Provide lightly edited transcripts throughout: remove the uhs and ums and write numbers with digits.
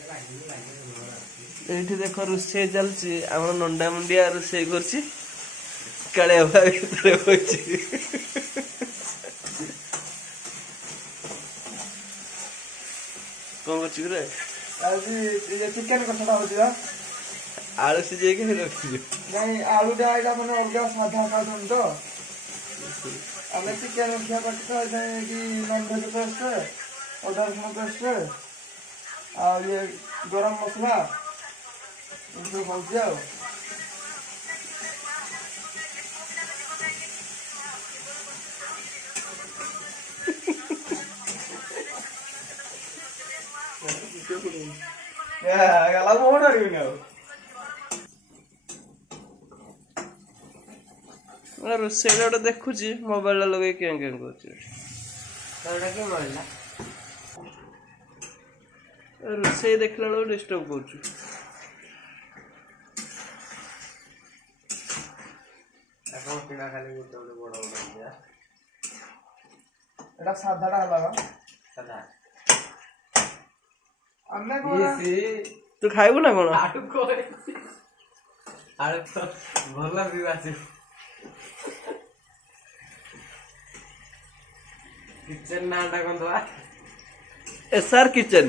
ये देख रोषे चलती आम नंडा मुंडिया रोषे कड़िया भितर कौन कर चिकेन कथा हो आलू सीझे रखी नहीं आलूटा यहाँ मैंने अलग साधा खाऊन तो आम चिकेन रखा पड़ता कि नॉनभेज पेस्ट अदा रसुण पेस्ट ये गरम मसला सब हो गला मोहन रोषे गोटे देखुची मोबाइल लगे क्या क्या रोषे देखला बेलू डिस्टर्ब कर तू खाइबू ना कौन भल भी आस किचन नाटा कौन एसआर किचन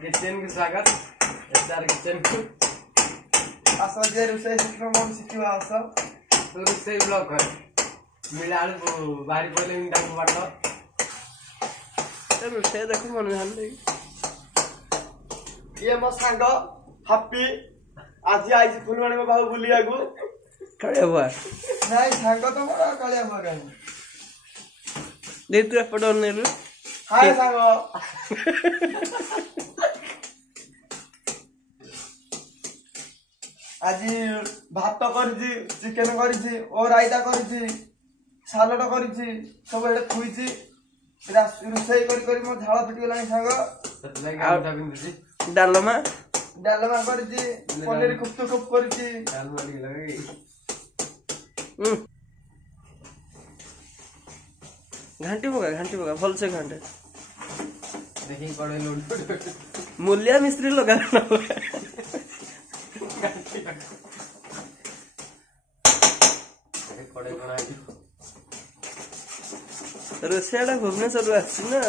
किचन की स्वागत एसआर किचन को आस जे रोषे शिखा आस तो रोषे ब्लॉग कर मिला बाहरी पड़े डाक बाट रोषे देख मन ध्यान ये मो सांग हापी आज आई फुलवाणी मो बाबू बुलिया को कड़िया बुआ नहीं सांग तो मोर कालिया बुआ कहीं दे तू एपट अनेलु हाय सांग आज भात करछि चिकेन करछि और रायता करछि सालड करछि सब एटा खुइछि एटा रोषे करी मो झाळ फटी गलानी सांग डालमा करछि पनीर खुप करछि घंटी पका भल से घंटे देखी पड़े लोड मूलिया मिस्त्री लगा रोषेटा भुवनेश्वर आसना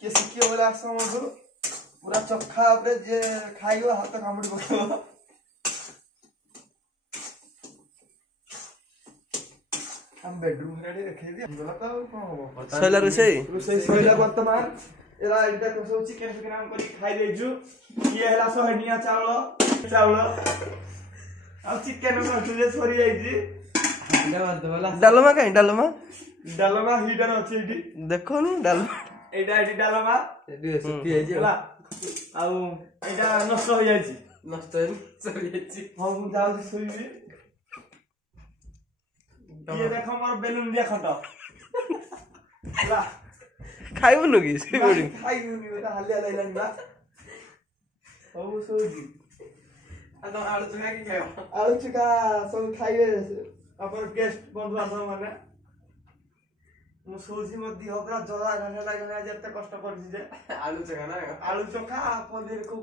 किए शिखियो बोले आस मधु पूरा चखा जे खाइब हाथ कामुड़ी पकेब हम बेडरूम रेडी रखे दिया तो कौन सैला रोषे सैला वर्तमान एला एटा को चिकेन चिकेन हम करी खाइ देजु ये हला सोहनिया चावल आ चिकेन में तुझे छोरी आइजी डालमा कहीं डालमा हीटर अछि एटी देखो नु डालमा एटा एटी डालमा एटी सुखी है जी आ एटा नष्ट हो जाइछि नष्ट सरी जाइछि हम जाउ सोइबी ये देखो मोर बेलून दिया खट ला खाइबु नु की से बडी खाइबु नी बेटा हालिया लाइलान बा हो सोजी आ तो आलू चुका की खायो आलू चुका सब खाइए अपन गेस्ट बंधु आस माने मु सोजी मत दियो पूरा जरा घाटा लागला जते कष्ट करछि जे आलू चुका ना आलू चोखा पनीर खूब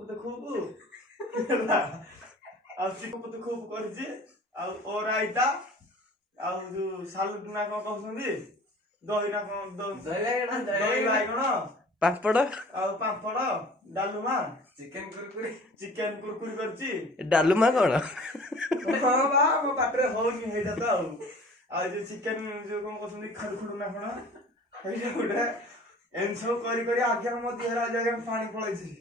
आ चिकन तो खूब करछि आ और आइता आ जो सालड ना को कहउछंदी दही ना को दही बाइगण पापड़ आ पापड़ डालुमा चिकन कुरकुरी करछि डालमा कोन हां बा मो पाटरे होनी हेटा तो आ जो चिकन जो कोन कहउछंदी खड़खड़ ना कोन हेटा गुडा एन सब करी आगे मो देहरा जगह पानी पळैछि